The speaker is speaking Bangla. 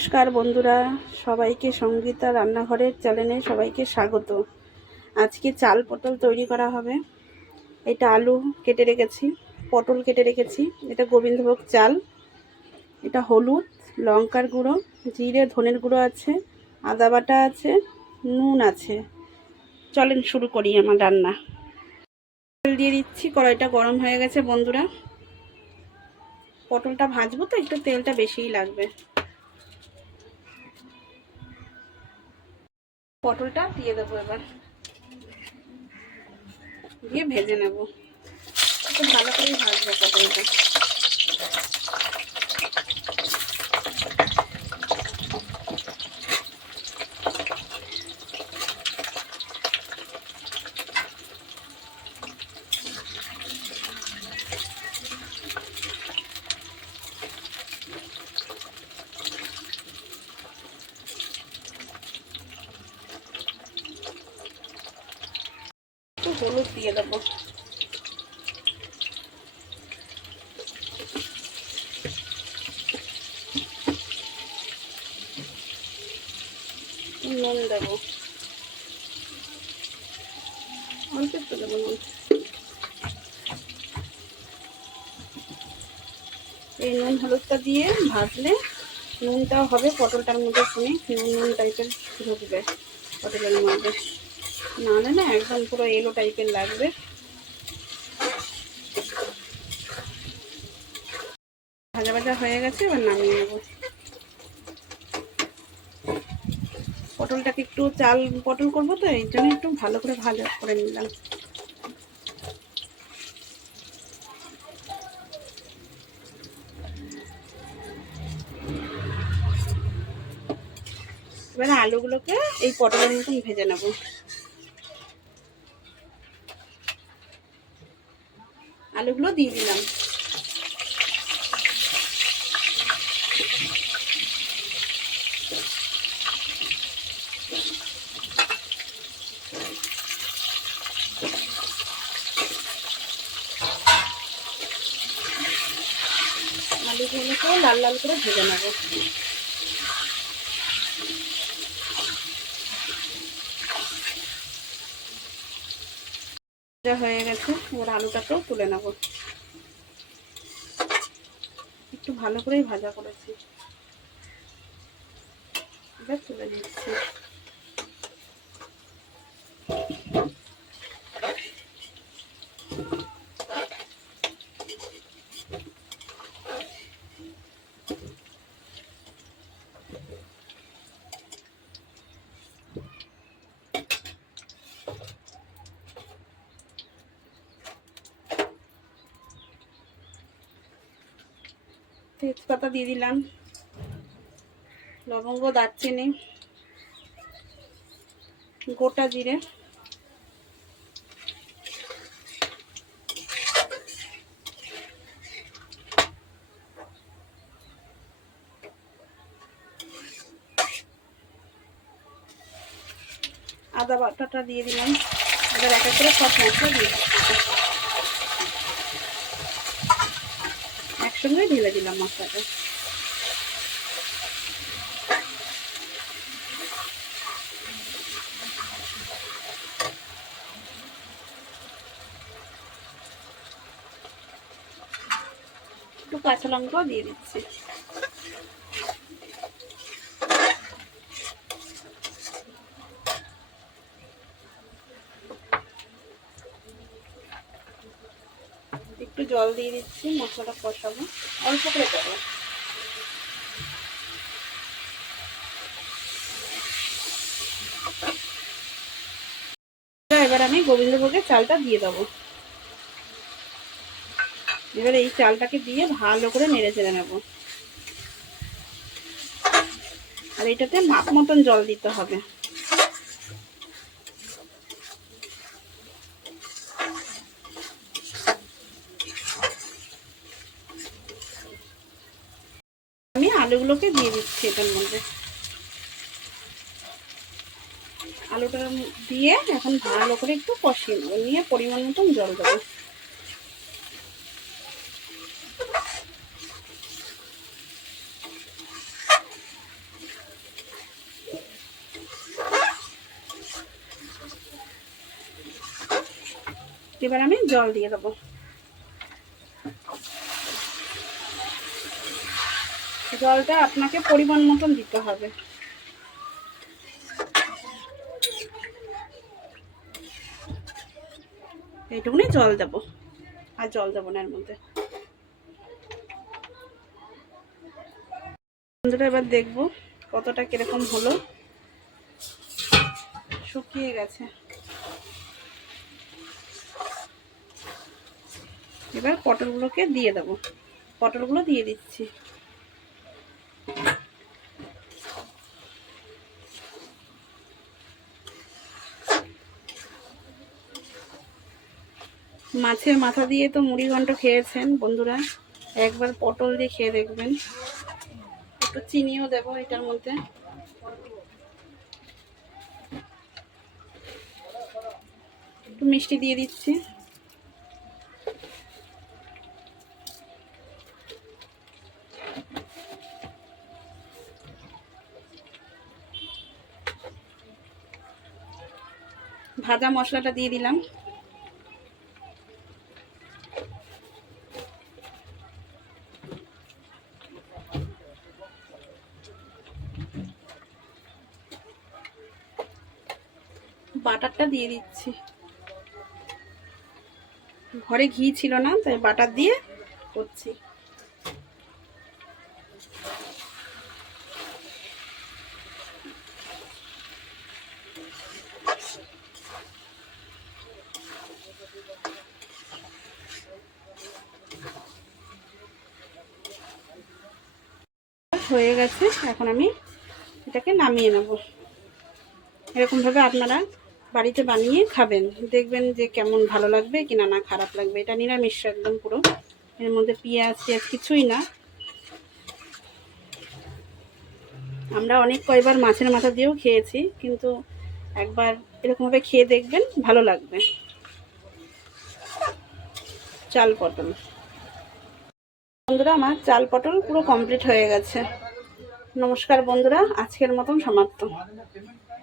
নমস্কার বন্ধুরা, সবাইকে সঙ্গীতা রান্নাঘরের চ্যানেলে সবাইকে স্বাগত। আজকে চাল পটল তৈরি করা হবে। এটা আলু কেটে রেখেছি, পটল কেটে রেখেছি। এটা গোবিন্দভোগ চাল, এটা হলুদ, লঙ্কার গুঁড়ো, জিরে, ধনের গুঁড়ো আছে, আদা বাটা আছে, নুন আছে। চলেন শুরু করি আমার রান্না। তেল দিয়ে দিচ্ছি, কড়াইটা গরম হয়ে গেছে বন্ধুরা। পটলটা ভাজবো তো, একটু তেলটা বেশিই লাগবে। পটলটা দিয়ে দেবো এবার দিয়ে ভেজে নেব একটু ভালো করেই ভাজবো পটলটা হলুদ দিয়ে দেবো। নুন দেবো। এই নুন হলুদটা দিয়ে ভাজলে নুনটা হবে, পটলটার মধ্যে শুনে নুন নুন টাইপের ঢুকবে, পটলের মধ্যে। নাহলে না একদম পুরো এলো টাইপের লাগবে। ভাজা ভাজা হয়ে গেছে, এবার নামিয়ে নেব। পটলটাকে একটু চাল, পটল করব তো এই জন্য একটু ভালো করে ভাজা করে নিলাম। এবার আলুগুলোকে এই পটলের মতন ভেজে নেব। আলুগুলো দিয়ে দিলাম। আলুগুলোকে লাল লাল করে ভেজে নেব। ভাজা হয়ে গেছে। এবার আলুটাকেও তুলে নেব। একটু ভালো করেই ভাজা করেছি। এবার তুলে নিচ্ছি। তেজপাতা দিয়ে দিলাম। লবঙ্গ, দারচিনি, গোটা জিরে। আদা বাটাটা দিয়ে দিলাম। এবার এক এক করে সব মশলা দিয়ে দিচ্ছি একসঙ্গে ঢেলে দিলাম মশলাটা। একটু কাঁচা লঙ্কাও দিয়ে দিচ্ছি একটু জল দিয়ে দিচ্ছি, মশলাটা কষাবো, অল্প করে দেবো এবার আমি গোবিন্দভোগের চালটা দিয়ে দেবো। এবার এই চালটাকে দিয়ে ভালো করে নেড়ে চেড়ে নেব। আর এটাতে মাপ মতন জল দিতে হবে। আলুগুলোকে দিয়ে দিচ্ছি এটার মধ্যে। আলুটা দিয়ে এখন ভালো করে একটু কষিয়ে নেব, নিয়ে পরিমাণ মতন জল দেবো। এবার আমি জল দিয়ে দেবো। জলটা আপনাকে পরিমাণ মতন দিতে হবে। এইটুকুনি জল দেবো, আর জল দেবো না এর মধ্যে। এবার দেখব কতটা কীরকম হলো। শুকিয়ে গেছে। এবার পটলগুলোকে দিয়ে দেবো। পটলগুলো দিয়ে দিচ্ছি। মাছের মাথা দিয়ে তো মুড়ি ঘন্ট খেয়েছেন বন্ধুরা। একবার পটল দিয়ে খেয়ে দেখবেন। একটু চিনিও দেবো এটার মধ্যে। একটু মিষ্টি দিয়ে দিচ্ছি। ভাজা মশলাটা দিয়ে দিলাম। বাটারটা দিয়ে দিচ্ছি। ঘরে ঘি ছিল না, তাই বাটার দিয়ে করছি। হয়ে গেছে, এখন আমি এটাকে নামিয়ে নেব। এরকমভাবে আপনারা বাড়িতে বানিয়ে খাবেন। দেখবেন যে কেমন ভালো লাগবে কি না না খারাপ লাগবে। এটা নিরামিষ একদম পুরো। এর মধ্যে পেঁয়াজ টিয়াজ কিছুই না। আমরা অনেক কয়বার মাছের মাথা দিয়েও খেয়েছি, কিন্তু একবার এরকমভাবে খেয়ে দেখবেন, ভালো লাগবে। চাল পটল। বন্ধুরা, আমার চাল পটল পুরো কমপ্লিট হয়ে গেছে। নমস্কার বন্ধুরা, আজকের মতন সমাপ্ত।